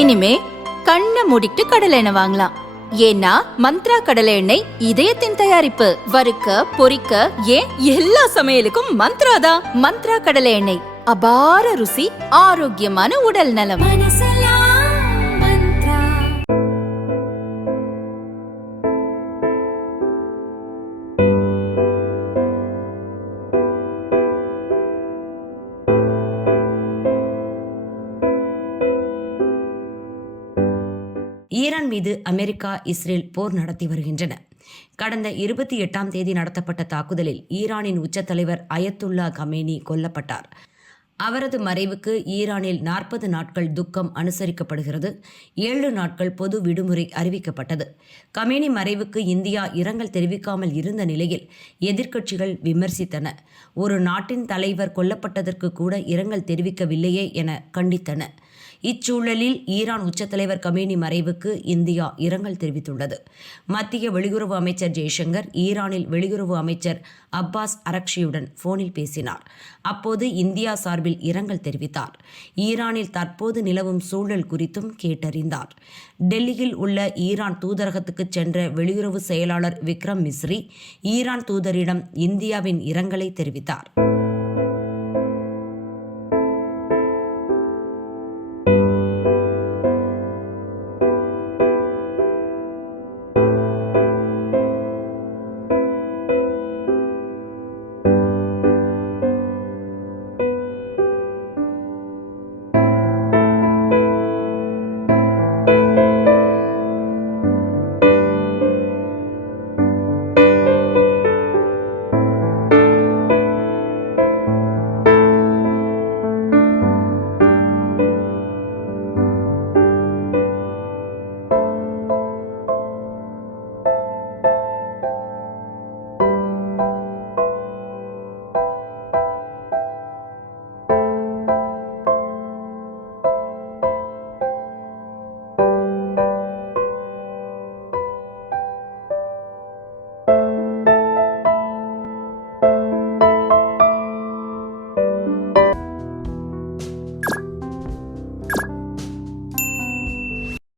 இனிமே கண்ணை மூடிட்டு கடலை எண்ணெய் வாங்கலாம். ஏன்னா மந்த்ரா கடலை எண்ணெய் இதயத்தின் தயாரிப்பு. வறுக்க பொரிக்க ஏன் எல்லா சமையலுக்கும் மந்த்ரா தான். மந்த்ரா கடலை எண்ணெய் அபார ருசி, ஆரோக்கியமான உடல் நலம். ஈரான் மீது அமெரிக்கா, இஸ்ரேல் போர் நடத்தி வருகின்றன. கடந்த 28ஆம் தேதி நடத்தப்பட்ட தாக்குதலில் ஈரானின் உச்ச தலைவர் அயத்துல்லா கமேனி கொல்லப்பட்டார். அவரது மறைவுக்கு ஈரானில் 40 நாட்கள் துக்கம் அனுசரிக்கப்படுகிறது. 7 நாட்கள் பொது விடுமுறை அறிவிக்கப்பட்டது. கமேனி மறைவுக்கு இந்தியா இரங்கல் தெரிவிக்காமல் இருந்த நிலையில் எதிர்க்கட்சிகள் விமர்சித்தன. ஒரு நாட்டின் தலைவர் கொல்லப்பட்டதற்கு கூட இரங்கல் தெரிவிக்கவில்லையே என கண்டித்தன. இச்சூழலில் ஈரான் உச்சத்தலைவர் கமேனி மறைவுக்கு இந்தியா இரங்கல் தெரிவித்துள்ளது. மத்திய வெளியுறவு அமைச்சர் ஜெய்சங்கர் ஈரானில் வெளியுறவு அமைச்சர் அப்பாஸ் அரக்ஷியுடன் போனில் பேசினார். அப்போது இந்தியா சார்பில் இரங்கல் தெரிவித்தார். ஈரானில் தற்போது நிலவும் சூழல் குறித்தும் கேட்டறிந்தார். டெல்லியில் உள்ள ஈரான் தூதரகத்துக்கு சென்ற வெளியுறவு செயலாளர் விக்ரம் மிஸ்ரி ஈரான் தூதரிடம் இந்தியாவின் இரங்கலை தெரிவித்தார்.